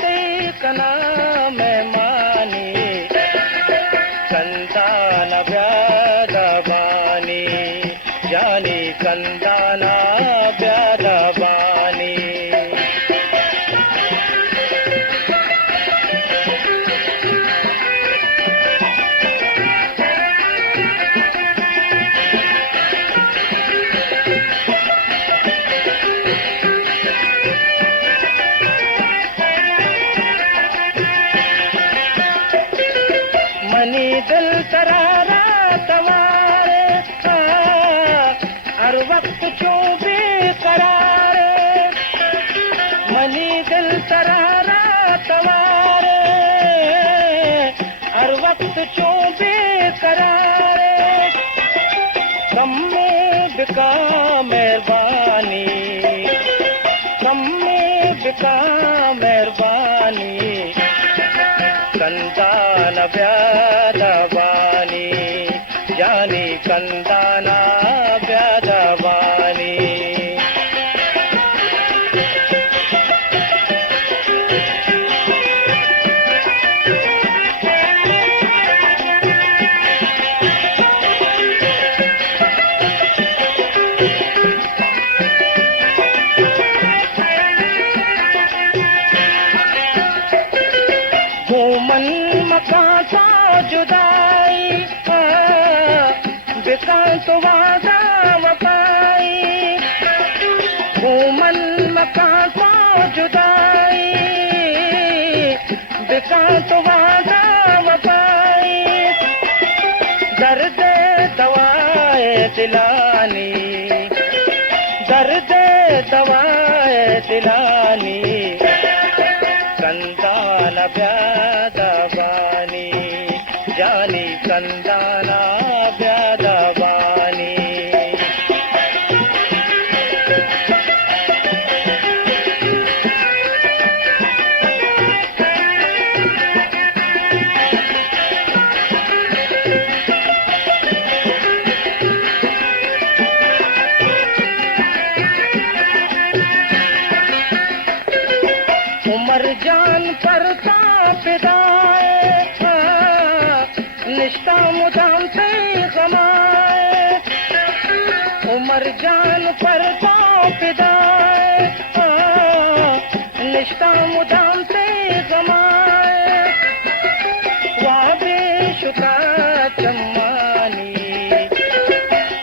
ते कना में मानी कंदान व्यादवानी जानी कंदाना व्यादवानी मनी दिल तरारा तवारे हर वक्त क्यों बेकरार मनी दिल तरारा तवारे हर वक्त क्यों बेकरार कम में बिका मेहरबानी कम में बिका मेहरबानी कंदान व्यादवानी जानी कंदाना व्यादवानी मन मकान सा जुदाई बिका तो वादा वफाई मन मकान सा जुदाई बिका तो वादा वफाई दर्द दवाए दिलानी दर्द दवाए दिलानी कंदान व्यादवानी जानी कंदाना व्यादवानी उमर जान पर फिदाए निष्ठा मुदाम से कमाए उमर जान पर फिदाए निष्ठा मुदाम से कमाए वाह बेशुका चम्मानी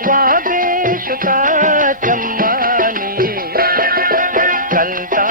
वाह बेशुका चम्मानी कंदा